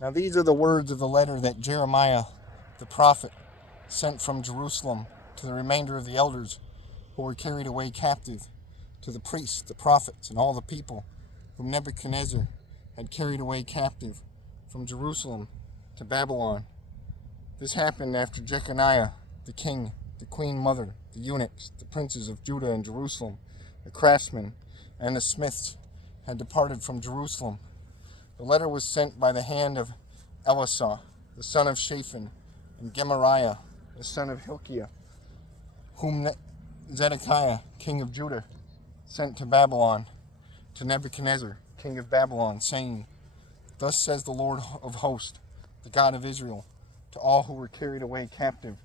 Now these are the words of the letter that Jeremiah the prophet sent from Jerusalem to the remainder of the elders who were carried away captive, to the priests, the prophets, and all the people whom Nebuchadnezzar had carried away captive from Jerusalem to Babylon. This happened after Jeconiah, the king, the queen mother, the eunuchs, the princes of Judah and Jerusalem, the craftsmen, and the smiths had departed from Jerusalem. The letter was sent by the hand of Elisah, the son of Shaphan, and Gemariah, the son of Hilkiah, whom Zedekiah, king of Judah, sent to Babylon, to Nebuchadnezzar, king of Babylon, saying, Thus says the Lord of hosts, the God of Israel, to all who were carried away captive,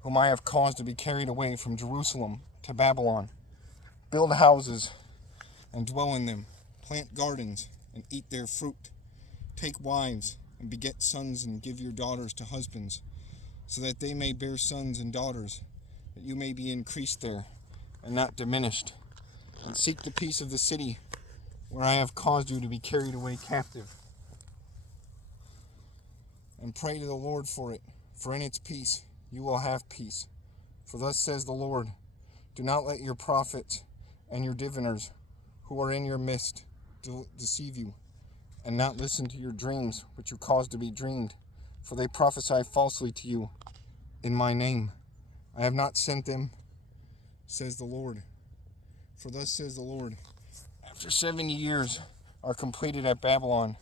whom I have caused to be carried away from Jerusalem to Babylon. Build houses and dwell in them. Plant gardens and eat their fruit. Take wives and beget sons and give your daughters to husbands, so that they may bear sons and daughters, that you may be increased there and not diminished. And seek the peace of the city where I have caused you to be carried away captive. And pray to the Lord for it, for in its peace you will have peace. For thus says the Lord, do not let your prophets and your diviners who are in your midst deceive you, and not listen to your dreams which you cause to be dreamed, for they prophesy falsely to you in my name. I have not sent them, says the Lord. For thus says the Lord, after 70 years are completed at Babylon,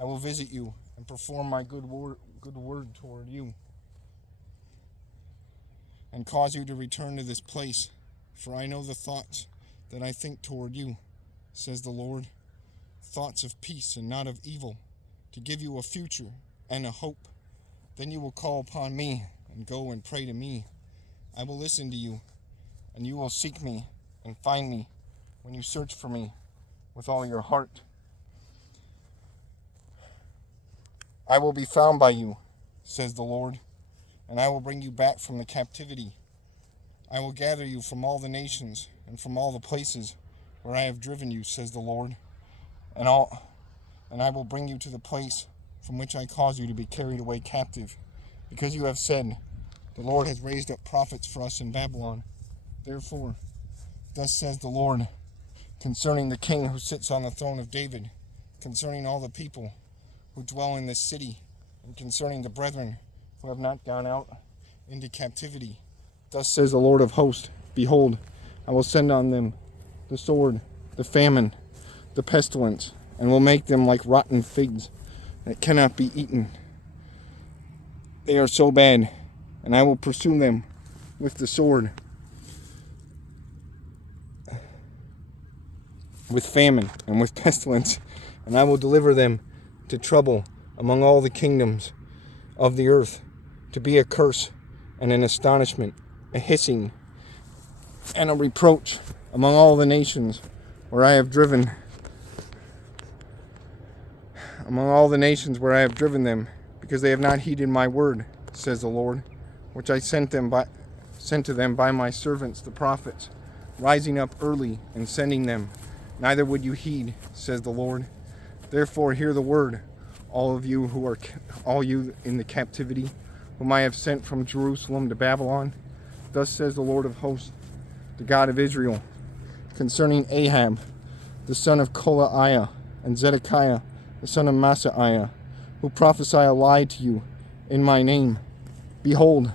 I will visit you and perform my good word toward you, and cause you to return to this place. For I know the thoughts that I think toward you, says the Lord, thoughts of peace and not of evil, to give you a future and a hope. Then you will call upon me and go and pray to me. I will listen to you, and you will seek me and find me when you search for me with all your heart. I will be found by you, says the Lord, and I will bring you back from the captivity. I will gather you from all the nations and from all the places where I have driven you, says the Lord, and I will bring you to the place from which I caused you to be carried away captive, because you have said, the Lord has raised up prophets for us in Babylon. Therefore, thus says the Lord, concerning the king who sits on the throne of David, concerning all the people who dwell in this city, and concerning the brethren who have not gone out into captivity. Thus says the Lord of hosts, behold, I will send on them the sword, the famine, the pestilence, and will make them like rotten figs that cannot be eaten. They are so bad, and I will pursue them with the sword, with famine and with pestilence, and I will deliver them to trouble among all the kingdoms of the earth, to be a curse and an astonishment, a hissing and a reproach among all the nations where I have driven them, because they have not heeded my word, says the Lord, which I sent to them by my servants the prophets, rising up early and sending them. Neither would you heed, says the Lord. Therefore hear the word, all you in the captivity, whom I have sent from Jerusalem to Babylon. Thus says the Lord of hosts, the God of Israel, concerning Ahab, the son of Kolaiah, and Zedekiah, the son of Maaseiah, who prophesy a lie to you in my name. Behold,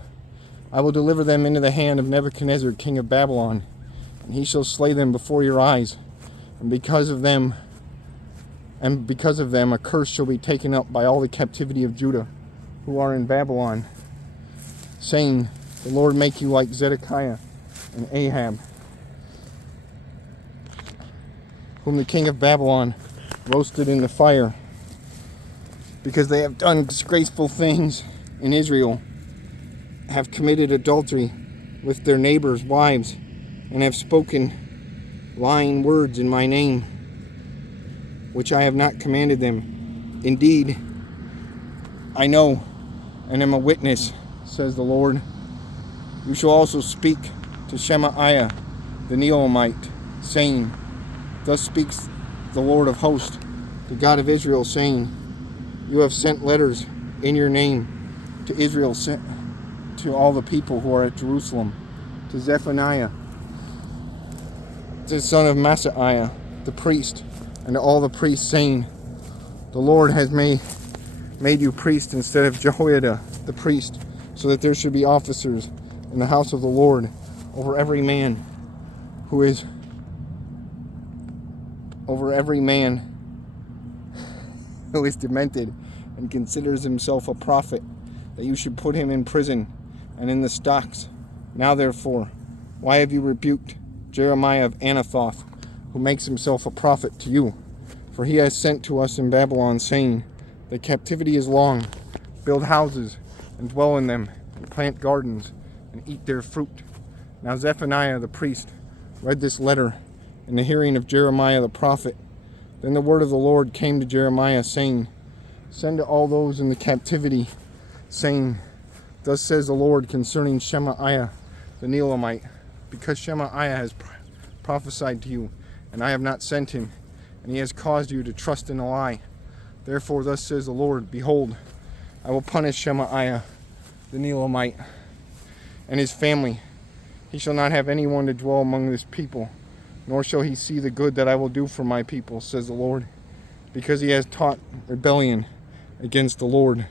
I will deliver them into the hand of Nebuchadnezzar, king of Babylon, and he shall slay them before your eyes. And because of them a curse shall be taken up by all the captivity of Judah who are in Babylon, saying, the Lord make you like Zedekiah and Ahab, whom the king of Babylon roasted in the fire, because they have done disgraceful things in Israel, have committed adultery with their neighbors' wives, and have spoken lying words in my name, which I have not commanded them. Indeed, I know and am a witness, says the Lord. You shall also speak to Shemaiah the Neelamite, saying, Thus speaks the Lord of hosts, the God of Israel, saying, You have sent letters in your name to Israel, to all the people who are at Jerusalem, to Zephaniah, the son of Maaseiah, the priest, and to all the priests, saying, the Lord has made you priest instead of Jehoiada the priest, so that there should be officers in the house of the Lord over every man who is demented and considers himself a prophet, that you should put him in prison and in the stocks. Now therefore, why have you rebuked Jeremiah of Anathoth, who makes himself a prophet to you? For he has sent to us in Babylon, saying, the captivity is long. Build houses and dwell in them, and plant gardens and eat their fruit. Now Zephaniah the priest read this letter in the hearing of Jeremiah the prophet. Then the word of the Lord came to Jeremiah, saying, send to all those in the captivity, saying, thus says the Lord concerning Shemaiah the Neelamite, because Shemaiah has prophesied to you, and I have not sent him, and he has caused you to trust in a lie. Therefore thus says the Lord, behold, I will punish Shemaiah the Neelamite and his family. He shall not have anyone to dwell among this people, nor shall he see the good that I will do for my people, says the Lord, because he has taught rebellion against the Lord.